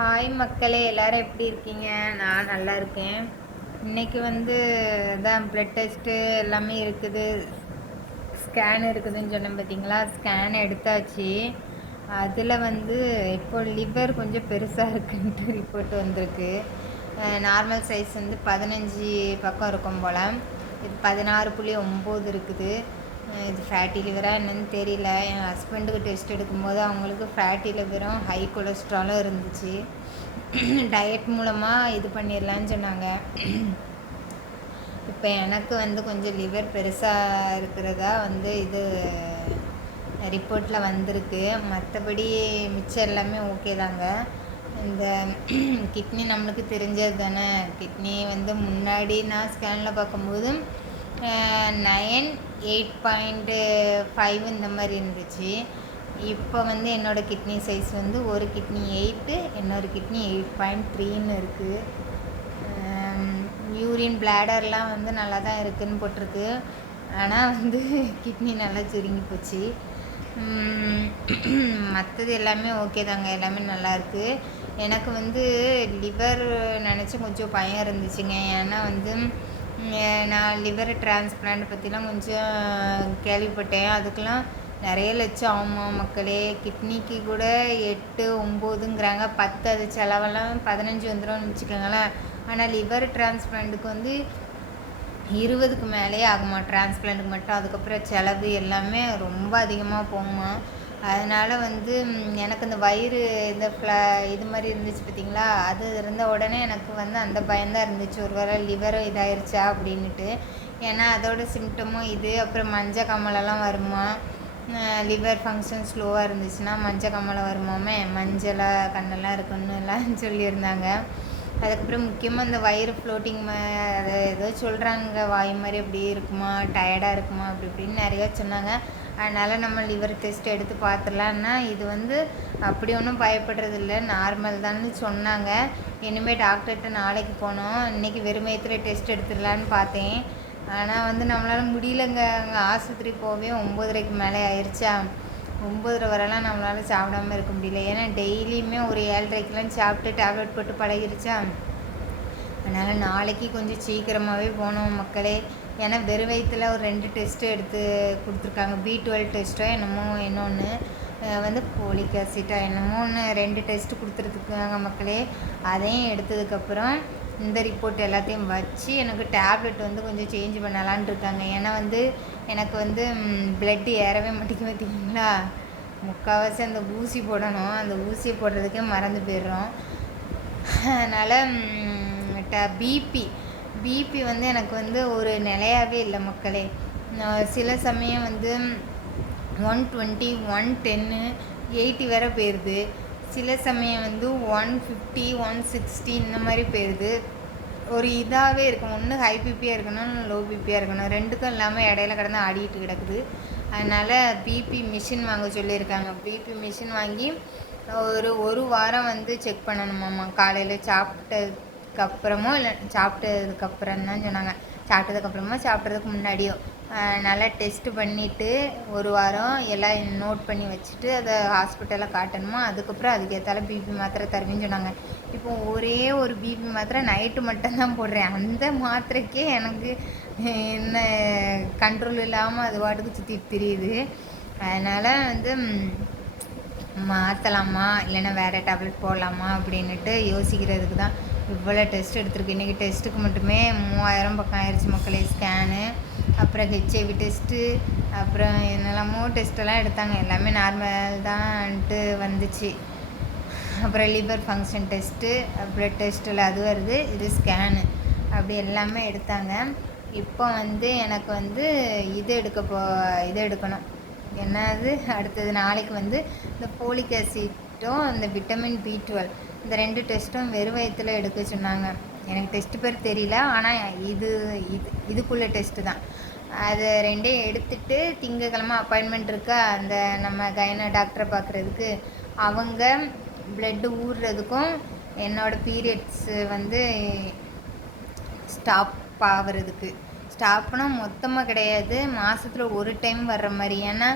Hi மக்களே, எல்லோரும் எப்படி இருக்கீங்க? நான் நல்லா இருக்கேன். இன்றைக்கி தான் ப்ளட் டெஸ்ட்டு எல்லாமே இருக்குது, ஸ்கேன் இருக்குதுன்னு சொன்னேன் பார்த்தீங்களா. ஸ்கேன் எடுத்தாச்சு. அதில் இப்போ லிவர் கொஞ்சம் பெருசாக இருக்குன்ட்டு ரிப்போர்ட் வந்திருக்கு. நார்மல் சைஸ் 15 பக்கம் இருக்கும் போல். இது 16.9 இருக்குது. இது ஃபேட்டி லிவராக என்னன்னு தெரியல. என் ஹஸ்பண்டுக்கு டெஸ்ட் எடுக்கும்போது அவங்களுக்கு ஃபேட்டி லிவரும் ஹை கொலஸ்ட்ராலும் இருந்துச்சு. டயட் மூலமாக இது பண்ணிடலான்னு சொன்னாங்க. இப்போ எனக்கு கொஞ்சம் லிவர் பெருசாக இருக்கிறதா இது ரிப்போர்ட்டில் வந்திருக்கு. மற்றபடி மிச்சம் எல்லாமே ஓகே தாங்க. இந்த கிட்னி நம்மளுக்கு தெரிஞ்சது தானே. கிட்னி முன்னாடி நான் ஸ்கேனில் பார்க்கும்போது 9, 8.5 இந்த மாதிரி இருந்துச்சு. இப்போ என்னோடய கிட்னி சைஸ் ஒரு கிட்னி 8, இன்னொரு கிட்னி 8.3ன்னு இருக்குது. யூரின் பிளாடர்லாம் நல்லா தான் இருக்குதுன்னு போட்டிருக்கு. ஆனால் கிட்னி நல்லா சுருங்கி போச்சு. மற்றது எல்லாமே ஓகே தாங்க, எல்லாமே நல்லாயிருக்கு. எனக்கு லிவர் நினச்சி கொஞ்சம் பயம் இருந்துச்சுங்க. ஏன்னா நான் லிவர் டிரான்ஸ்பிளான்ட் பற்றிலாம் கொஞ்சம் கேள்விப்பட்டேன். அதுக்கெலாம் நிறைய லட்சம் ஆகுமா மக்களே. கிட்னிக்கு கூட 8, 9ங்கிறாங்க. 10 அது செலவெல்லாம் 15 வந்துடும்னு வச்சுக்கோங்களேன். ஆனால் லிவர் டிரான்ஸ்பிளான்ட்டுக்கு 20க்கு மேலேயே ஆகுமா டிரான்ஸ்பிளான்ட்டுக்கு மட்டும். அதுக்கப்புறம் செலவு எல்லாமே ரொம்ப அதிகமாக போகுமா. அதனால் எனக்கு இந்த வயிறு இந்த இது மாதிரி இருந்துச்சு பார்த்திங்களா. அது இருந்த உடனே எனக்கு அந்த பயம்தான் இருந்துச்சு, ஒரு வேளை லிவரும் இதாயிருச்சா அப்படின்ட்டு. ஏன்னா அதோட சிம்டமும் இது. அப்புறம் மஞ்சள் கம்மலெல்லாம் வருமா. லிவர் ஃபங்க்ஷன் ஸ்லோவாக இருந்துச்சுன்னா மஞ்சள் கம்மலை வருமாமே, மஞ்சளாக கண்ணெல்லாம் இருக்குன்னுலாம் சொல்லியிருந்தாங்க. அதுக்கப்புறம் முக்கியமாக இந்த வயிறு ஃப்ளோட்டிங் அதை ஏதோ சொல்கிறாங்க, வாய் மாதிரி அப்படி இருக்குமா, டயர்டாக இருக்குமா, அப்படி இப்படின்னு நிறையா சொன்னாங்க. அதனால் நம்ம லிவர் டெஸ்ட் எடுத்து பார்த்துடலான்னா இது அப்படி ஒன்றும் பயப்படுறதில்ல, நார்மல் தான்னு சொன்னாங்க. இனிமேல் டாக்டர்கிட்ட நாளைக்கு போனோம். இன்றைக்கி வெறும் வயிற்றுல டெஸ்ட் எடுத்துடலான்னு பார்த்தேன். ஆனால் நம்மளால் முடியலைங்க. அங்கே ஆஸ்பத்திரி போகவே 9:30க்கு மேலே ஆயிடுச்சா. 9:30 வரலாம் நம்மளால் சாப்பிடாமல் இருக்க முடியல. ஏன்னா டெய்லியுமே ஒரு 7:30க்கெலாம் சாப்பிட்டு டேப்லெட் போட்டு பழகிருச்சா. அதனால் நாளைக்கு கொஞ்சம் சீக்கிரமாகவே போனோம் மக்களே. ஏன்னா வெறும் வயிற்றில் ஒரு 2 டெஸ்ட்டு எடுத்து கொடுத்துருக்காங்க. B12 டெஸ்ட்டோ என்னமோ இன்னொன்று ஃபோலிக் ஆசிட்டா என்னமோ ஒன்று 2 டெஸ்ட்டு கொடுத்துருக்காங்க மக்களே. அதையும் எடுத்ததுக்கப்புறம் இந்த ரிப்போர்ட் எல்லாத்தையும் வச்சு எனக்கு டேப்லெட் கொஞ்சம் சேஞ்ச் பண்ணலான் இருக்காங்க. ஏன்னா எனக்கு ப்ளட்டு ஏறவே மாட்டேங்க பார்த்தீங்களா. முக்கால்வாசி அந்த ஊசி போடணும், அந்த ஊசியை போடுறதுக்கே மறந்து போயிடுறோம். அதனால் பிபி எனக்கு ஒரு நிலையாகவே இல்லை மக்களே. சில சமயம் 120, 110, 80 வேற போயிடுது. சில சமயம் 150, 160 இந்த மாதிரி போயிடுது. ஒரு இதாகவே இருக்கும். ஒன்று ஹை பிபியாக இருக்கணும், லோ பிபியாக இருக்கணும். ரெண்டுக்கும் இல்லாமல் இடையில கிடந்து ஆடிட்டு கிடக்குது. அதனால் பிபி மிஷின் வாங்க சொல்லியிருக்காங்க. பிபி மிஷின் வாங்கி ஒரு வாரம் செக் பண்ணணுமாம்மா. காலையில் சாப்பிட்டதுக்கப்புறமோ இல்லை சாப்பிட்டதுக்கப்புறம் தான் சொன்னாங்க. சாப்பிட்டதுக்கப்புறமா சாப்பிட்றதுக்கு முன்னாடியோ நல்லா டெஸ்ட்டு பண்ணிவிட்டு ஒரு வாரம் எல்லாம் நோட் பண்ணி வச்சுட்டு அதை ஹாஸ்பிட்டலில் காட்டணுமா. அதுக்கப்புறம் அதுக்கேற்றால பிபி மாத்திரை தருவேன்னு சொன்னாங்க. இப்போ ஒரே ஒரு பிபி மாத்திரை நைட்டு மட்டும்தான் போடுறேன். அந்த மாத்திரைக்கே எனக்கு என்ன கண்ட்ரோல் இல்லாமல் அது பாட்டுக்கு சுற்றிட்டு தெரியுது. அதனால் மாற்றலாமா இல்லைன்னா வேறு டேப்லெட் போடலாமா அப்படின்ட்டு யோசிக்கிறதுக்கு தான் இவ்வளோ டெஸ்ட் எடுத்திருக்கு. இன்றைக்கி டெஸ்ட்டுக்கு மட்டுமே 3000 பக்கம் ஆயிடுச்சு மக்களே. ஸ்கேனு, அப்புறம் ஹெச்ஐவி டெஸ்ட்டு, அப்புறம் என்னெல்லாமோ டெஸ்ட்டெல்லாம் எடுத்தாங்க. எல்லாமே நார்மல் தான்ட்டு வந்துச்சு. அப்புறம் லிவர் ஃபங்க்ஷன் டெஸ்ட்டு, ப்ளட் டெஸ்ட்டில் அது வருது, இது ஸ்கேனு, அப்படி எல்லாமே எடுத்தாங்க. இப்போ எனக்கு இது எடுக்கணும். என்னது அடுத்தது நாளைக்கு இந்த ஃபோலிக் ஆசிட்டும் இந்த விட்டமின் B12 இந்த 2 டெஸ்ட்டும் வெறும் வயிற்றில் எடுக்க சொன்னாங்க. எனக்கு டெஸ்ட்டு பேர் தெரியல, ஆனால் இதுக்குள்ளே டெஸ்ட்டு தான். அது 2யும் எடுத்துகிட்டு திங்கக்கிழமை அப்பாயின்மெண்ட் இருக்கா அந்த நம்ம கைன டாக்டரை பார்க்குறதுக்கு. அவங்க ப்ளட்டு ஊறுறதுக்கும் என்னோடய பீரியட்ஸு ஸ்டாப் ஆகிறதுக்கு. ஸ்டாப்னால் மொத்தமாக கிடையாது, மாதத்தில் ஒரு டைம் வர்ற மாதிரி. ஏன்னா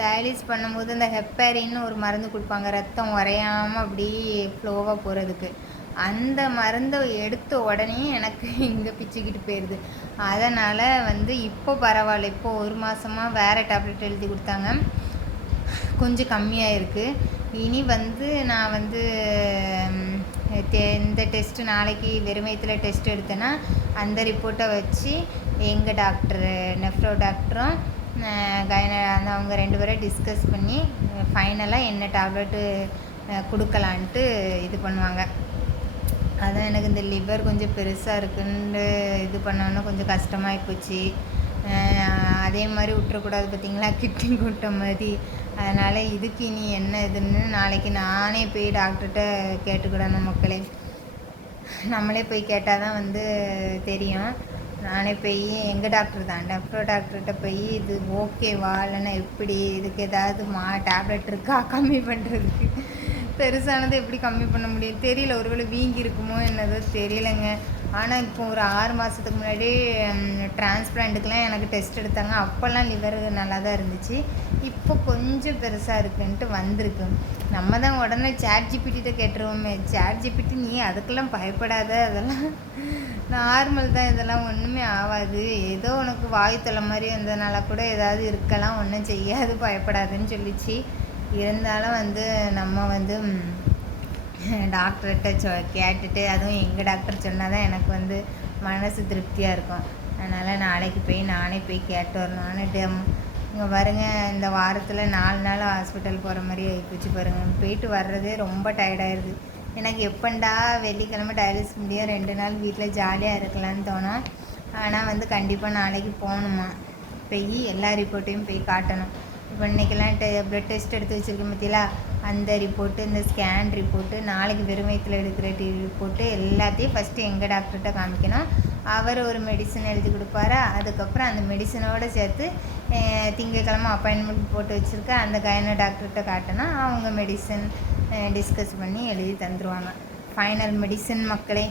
டயாலிஸ் பண்ணும்போது அந்த ஹெப்பாரின்னு ஒரு மருந்து கொடுப்பாங்க, ரத்தம் உறையாமல் அப்படி ஃப்ளோவாக போகிறதுக்கு. அந்த மருந்தை எடுத்த உடனே எனக்கு இங்கே பிச்சுக்கிட்டு போயிடுது. அதனால் வந்து இப்போ பரவாயில்ல. இப்போ 1 மாதமாக வேறு டேப்லெட் எழுதி கொடுத்தாங்க, கொஞ்சம் கம்மியாக இருக்குது. இனி வந்து நான் வந்து இந்த டெஸ்ட்டு நாளைக்கு வெறும் வயிற்றில் டெஸ்ட் எடுத்தேன்னா அந்த ரிப்போர்ட்டை வச்சு எங்கள் டாக்டரு நெஃப்ரோ டாக்டரும் அந்த அவங்க 2 பேரும் டிஸ்கஸ் பண்ணி ஃபைனலாக என்ன டேப்லெட்டு கொடுக்கலான்ட்டு இது பண்ணுவாங்க. அதான் எனக்கு இந்த லிவர் கொஞ்சம் பெருசாக இருக்குன்னு இது பண்ணோன்னா கொஞ்சம் கஷ்டமாகி போச்சு. அதே மாதிரி விட்டுறக்கூடாது பார்த்தீங்களா, கிட்னி கொட்ட மாதிரி. அதனால் இதுக்கு இனி என்ன இதுன்னு நாளைக்கு நானே போய் டாக்டர்கிட்ட கேட்டுக்கிடணும் மக்களே. நம்மளே போய் கேட்டால் தான் வந்து தெரியும். நானே போய் எங்கள் டாக்டர் தான் நெஃப்ரோ டாக்டர்கிட்ட போய் இது ஓகேவா இல்லைன்னா எப்படி, இதுக்கு ஏதாவது டேப்லெட் இருக்கா கம்மி பண்ணுறதுக்கு, பெருசானது எப்படி கம்மி பண்ண முடியும் தெரியல. ஒருவேளை வீங்கி இருக்குமோ என்னதோ தெரியலைங்க. ஆனால் இப்போ ஒரு 6 மாதத்துக்கு முன்னாடி டிரான்ஸ்பிளான்ட்டுக்கெலாம் எனக்கு டெஸ்ட் எடுத்தாங்க. அப்போல்லாம் லிவர் நல்லா தான் இருந்துச்சு. இப்போ கொஞ்சம் பெருசாக இருக்குன்ட்டு வந்திருக்கு. நம்ம தான் உடனே சாட்ஜிபிட்டிகிட்ட கேட்டுருவோமே, சாட்ஜிபிட்டி நீ அதுக்கெல்லாம் பயப்படாத, அதெல்லாம் நார்மல் தான், இதெல்லாம் ஒன்றுமே ஆகாது, ஏதோ உனக்கு வாயு தலை மாதிரி வந்ததுனால கூட ஏதாவது இருக்கலாம், ஒன்றும் செய்யாது, பயப்படாதுன்னு சொல்லிச்சு. இருந்தாலும் வந்து நம்ம வந்து டாக்டர்கிட்ட கேட்டுட்டு, அதுவும் எங்கள் டாக்டர் சொன்னால் தான் எனக்கு வந்து மனசு திருப்தியாக இருக்கும். அதனால் நாளைக்கு போய் நானே போய் கேட்டு வரணும். ஆனால் இங்கே பாருங்கள், இந்த வாரத்தில் 4 நாள் ஹாஸ்பிட்டல் போகிற மாதிரி ஆகிப்போச்சு பாருங்கள். போயிட்டு வர்றதே ரொம்ப டயர்டாயிருது. எனக்கு எப்பண்டா வெள்ளிக்கிழமை டயாலிசிஸ் முடியும், 2 நாள் வீட்டில் ஜாலியாக இருக்கலான்னு தோணும். ஆனால் வந்து கண்டிப்பாக நாளைக்கு போகணுமா, போய் எல்லா ரிப்போர்ட்டையும் போய் காட்டணும். இப்போ இன்றைக்கெல்லாம் ப்ளட் டெஸ்ட் எடுத்து வச்சுருக்கேன் பார்த்தீங்களா, அந்த ரிப்போர்ட்டு, இந்த ஸ்கேன் ரிப்போர்ட்டு, நாளைக்கு வெறும் வயிற்றில் எடுக்கிற ரிப்போர்ட்டு எல்லாத்தையும் ஃபஸ்ட்டு எங்கள் டாக்டர்கிட்ட காமிக்கணும். அவர் ஒரு மெடிசன் எழுதி கொடுப்பாரா, அதுக்கப்புறம் அந்த மெடிசனோடு சேர்த்து திங்கக்கிழமை அப்பாயின்மெண்ட் போட்டு வச்சுருக்க அந்த கைனோ டாக்டர்கிட்ட காட்டினா அவங்க மெடிசன் டிஸ்கஸ் பண்ணி எழுதி தந்துடுவாங்க. ஃபைனல் மெடிசன் மக்களே.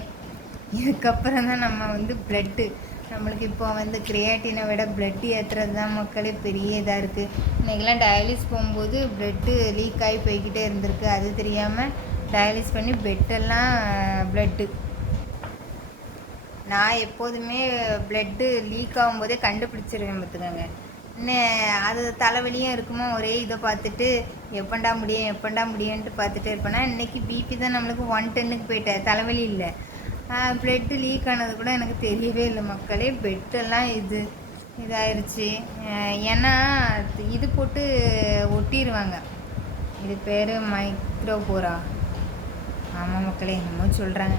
இதுக்கப்புறம் தான் நம்ம வந்து ப்ளட்டு, நம்மளுக்கு இப்போ வந்து கிரியாட்டினை விட ப்ளட்டு ஏற்றுறது தான் மக்களே பெரிய இதாக இருக்குது. இன்றைக்கெல்லாம் டயாலிஸ் போகும்போது ப்ளட்டு லீக் ஆகி போய்கிட்டே இருந்திருக்கு. அது தெரியாமல் டயாலிஸ் பண்ணி பெட்டெல்லாம் ப்ளட்டு. நான் எப்போதுமே ப்ளட்டு லீக் ஆகும்போதே கண்டுபிடிச்சிருவேன் பார்த்துக்கோங்க. அது தலைவலியும் இருக்குமோ, ஒரே இதை பார்த்துட்டு எப்பண்டா முடியும்ன்ட்டு பார்த்துட்டே இருப்பேன்னா, இன்றைக்கி பிபி தான் நம்மளுக்கு 110க்கு போயிட்டேன், தலைவலி இல்லை. ப்ளட்டு லீக் ஆனது கூட எனக்கு தெரியவே இல்லை மக்களே. பெட்டெல்லாம் இதாயிருச்சு. ஏன்னா இது போட்டு ஒட்டிடுவாங்க, இது பேர் மைக்ரோபோரா, ஆமாம் மக்களே என்னமோ சொல்கிறாங்க.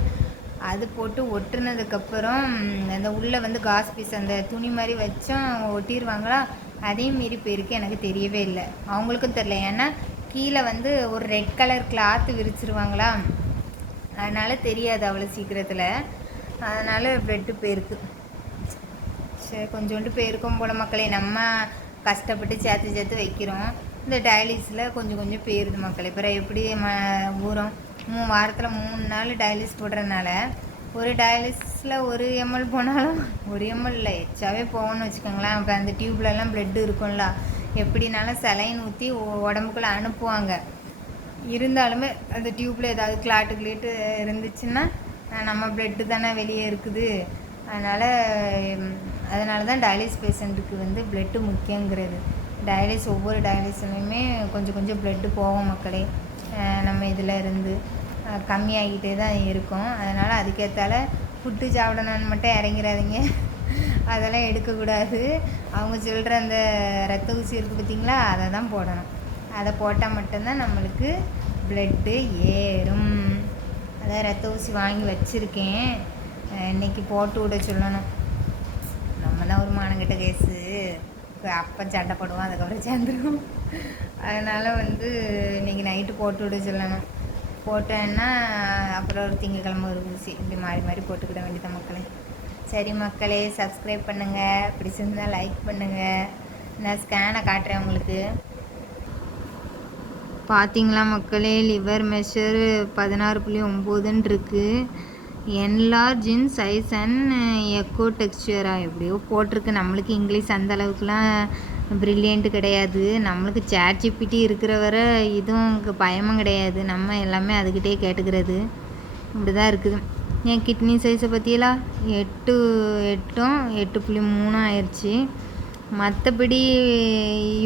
அது போட்டு ஒட்டுனதுக்கப்புறம் அந்த உள்ளே வந்து காஸ் பீஸ் அந்த துணி மாதிரி வச்சும் ஒட்டிடுவாங்களா, அதையும் மீறி போயிருக்கு. எனக்கு தெரியவே இல்லை, அவங்களுக்கும் தெரில. ஏன்னா கீழே வந்து ஒரு ரெட் கலர் கிளாத்து விரிச்சிருவாங்களா, அதனால் தெரியாது அவ்வளோ சீக்கிரத்தில். அதனால் ப்ளட்டு போயிருக்கு. சரி, கொஞ்சோண்டு போயிருக்கோம் போல் மக்களே. நம்ம கஷ்டப்பட்டு சேர்த்து வைக்கிறோம். இந்த டயாலிஸில் கொஞ்சம் போயிடுது மக்களே. அப்புறம் எப்படி ஊறும், 3 வாரத்தில் 3 நாள் டயாலிஸ் போடுறதுனால ஒரு டயாலிஸில் 1 ml போனாலும் 1 ml இல்லை, எச்சாவே போகணும்னு வச்சுக்கோங்களேன். அப்போ அந்த டியூப்லலாம் ப்ளட்டு இருக்கும்ல, எப்படினாலும் சலைன் ஊற்றி உடம்புக்குள்ளே அனுப்புவாங்க. இருந்தாலுமே அந்த டியூப்பில் ஏதாவது கிளாட்டு இருந்துச்சுன்னா நம்ம ப்ளட்டு தானே வெளியே இருக்குது. அதனால தான் டயாலிஸ் பேஷண்ட்டுக்கு வந்து ப்ளட்டு முக்கியங்கிறது. ஒவ்வொரு டயாலிஸ்லையுமே கொஞ்சம் ப்ளட்டு போகும் மக்களே. நம்ம இதில் இருந்து கம்மியாகிட்டே தான் இருக்கும். அதனால் அதுக்கேற்றால ஃபுட்டு சாப்பிடணுன்னு மட்டும் இறங்கிறாதீங்க, அதெல்லாம் எடுக்கக்கூடாது. அவங்க சொல்கிற அந்த ரத்த ஊசி இருக்குது பார்த்திங்களா, அதை தான் போடணும். அதை போட்டால் மட்டும்தான் நம்மளுக்கு ப்ளட்டு ஏறும். அதான் ரத்த ஊசி வாங்கி வச்சுருக்கேன், இன்றைக்கி போட்டு விட சொல்லணும். நம்ம தான் ஒரு மானங்கிட்ட கேஸு, அப்போ சண்டை போடுவோம், அதுக்கப்புறம் சேர்ந்துடும். அதனால் வந்து இன்றைக்கி நைட்டு போட்டு விட சொல்லணும். போட்டேன்னா அப்புறம் ஒரு திங்கக்கிழமை ஒரு ஊசி, இப்படி மாறி போட்டுக்கிட வேண்டியதான் மக்களே. சரி மக்களே, சப்ஸ்கிரைப் பண்ணுங்கள், பிடிச்சிருந்தால் லைக் பண்ணுங்கள். நான் ஸ்கேனை காட்டுறேன் உங்களுக்கு. பார்த்தீங்களா மக்களே, லிவர் மெஷர் 16.9 இருக்குது. Enlarge in size and echo டெக்ஸ்சராக எப்படியோ போட்டிருக்கு. நம்மளுக்கு இங்கிலீஷ் அந்த அளவுக்குலாம் ப்ரில்லியண்ட்டு கிடையாது. நம்மளுக்கு ChatGPT இருக்கிற வரை இதுவும் பயமும் கிடையாது. நம்ம எல்லாமே அதுக்கிட்டே கேட்டுக்கிறது. இப்படி தான் இருக்குது. என் கிட்னி சைஸை பற்றியெல்லாம் 8.3 ஆயிடுச்சு. மற்றபடி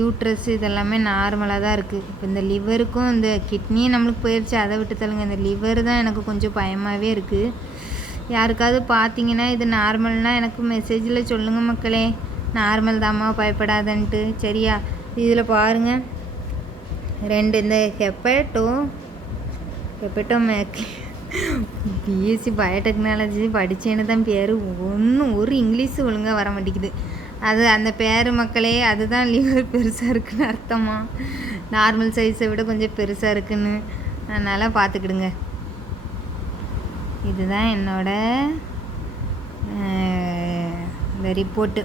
யூட்ரஸ் இதெல்லாமே நார்மலாக தான் இருக்குது. இப்போ இந்த லிவருக்கும் இந்த கிட்னியும் நம்மளுக்கு போயிடுச்சு, அதை விட்டு தள்ளுங்க. இந்த லிவர் தான் எனக்கு கொஞ்சம் பயமாகவே இருக்குது. யாருக்காவது பார்த்தீங்கன்னா இது நார்மல்னால் எனக்கு மெசேஜில் சொல்லுங்கள் மக்களே. நார்மல் தாம்மா, பயப்படாதன்ட்டு. சரியா? இதில் பாருங்கள், 2 இந்த ஹெப்பேட்டோ மேக் பிஎஸ்சி பயோடெக்னாலஜி படித்தேன்னு தான் பேர். ஒரு இங்கிலீஷு ஒழுங்காக வர மாட்டேங்குது. அது அந்த பேர் மக்களே, அதுதான் லிவர் பெருசாக இருக்குன்னு அர்த்தமா? நார்மல் சைஸை விட கொஞ்சம் பெருசாக இருக்குன்னு. அதனால் பார்த்துக்கிடுங்க. இதுதான் என்னோட இந்த ரிப்போர்ட்டு.